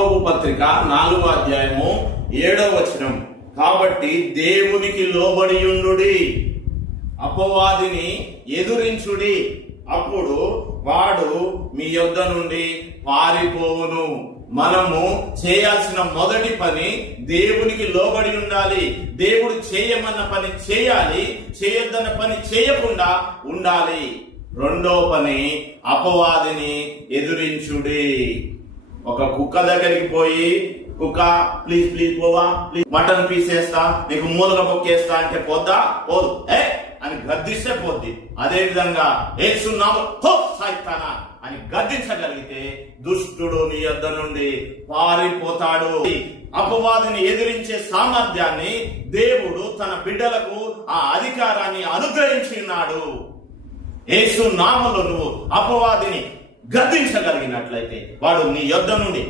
యాకోబు పత్రిక 4వ అధ్యాయము 7వ వచనం. కాబట్టి దేవునికి లోబడి ఉండుడి, అపవాదిని ఎదురించుడి, అప్పుడు వాడు మీ యొద్ద నుండి పారిపోవును. మనము చేయాల్సిన మొదటి పని దేవునికి లోబడి ఉండాలి. దేవుడు చేయమన్న పని చేయాలి, చేయొద్దన్న పని చేయకుండా ఉండాలి. రెండో పని అపవాదిని ఎదురించుడి. ఒక కుక్క దగ్గరికి పోయి, కుక్క ప్లీజ్ ప్లీజ్ పోవా, ప్లీజ్ మటన్ పీస్ వేస్తా, నీకు మూలక బొక్కేస్తా అంటే పోద్దా? పోదు. అని గద్దిస్తే పోద్ది. అదే విధంగా ఏసునామములో పో సైతానా అని గద్దించగలిగితే దుష్టుడు నీ యొద్ద నుండి పారిపోతాడు. అపవాదిని ఎదిరించే సామర్థ్యాన్ని దేవుడు తన బిడ్డలకు ఆ అధికారాన్ని అనుగ్రహించి ఉన్నాడు. యేసు నామములో నువ్వు అపవాదిని గద్దించగలిగినట్లయితే వాడు నీ యొద్ద నుండి